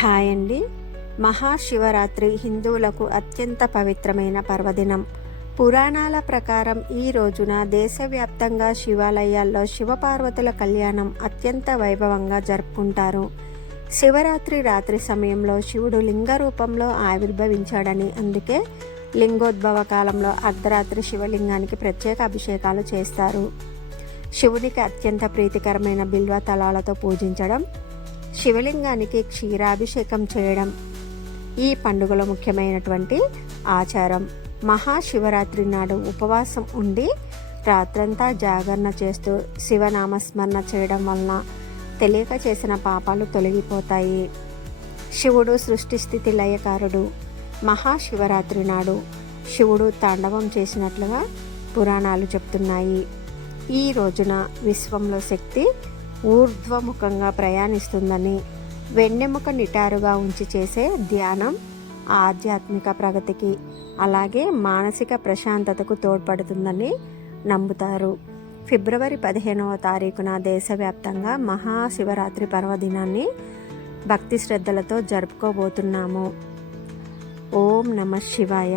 Hi అండి. మహాశివరాత్రి హిందువులకు అత్యంత పవిత్రమైన పర్వదినం. పురాణాల ప్రకారం ఈ రోజున దేశవ్యాప్తంగా శివాలయాల్లో శివపార్వతుల కళ్యాణం అత్యంత వైభవంగా జరుపుకుంటారు. శివరాత్రి రాత్రి సమయంలో శివుడు లింగ రూపంలో ఆవిర్భవించాడని, అందుకే లింగోద్భవ కాలంలో అర్ధరాత్రి శివలింగానికి ప్రత్యేక అభిషేకాలు చేస్తారు. శివునికి అత్యంత ప్రీతికరమైన బిల్వ తలాలతో పూజించడం, శివలింగానికి క్షీరాభిషేకం చేయడం ఈ పండుగలో ముఖ్యమైనటువంటి ఆచారం. మహాశివరాత్రి నాడు ఉపవాసం ఉండి రాత్రంతా జాగరణ చేస్తూ శివనామస్మరణ చేయడం వలన తెలియక చేసిన పాపాలు తొలగిపోతాయి. శివుడు సృష్టి స్థితి లయకారుడు. మహాశివరాత్రి నాడు శివుడు తాండవం చేసినట్లుగా పురాణాలు చెప్తున్నాయి. ఈ రోజున విశ్వంలో శక్తి ఊర్ధ్వముఖంగా ప్రయాణిస్తుందని, వెన్నెముక నిటారుగా ఉంచి చేసే ధ్యానం ఆధ్యాత్మిక ప్రగతికి, అలాగే మానసిక ప్రశాంతతకు తోడ్పడుతుందని నమ్ముతారు. ఫిబ్రవరి 15వ తారీఖున దేశవ్యాప్తంగా మహాశివరాత్రి పర్వదినాన్ని భక్తి శ్రద్ధలతో జరుపుకోబోతున్నాము. ఓం నమః శివాయ.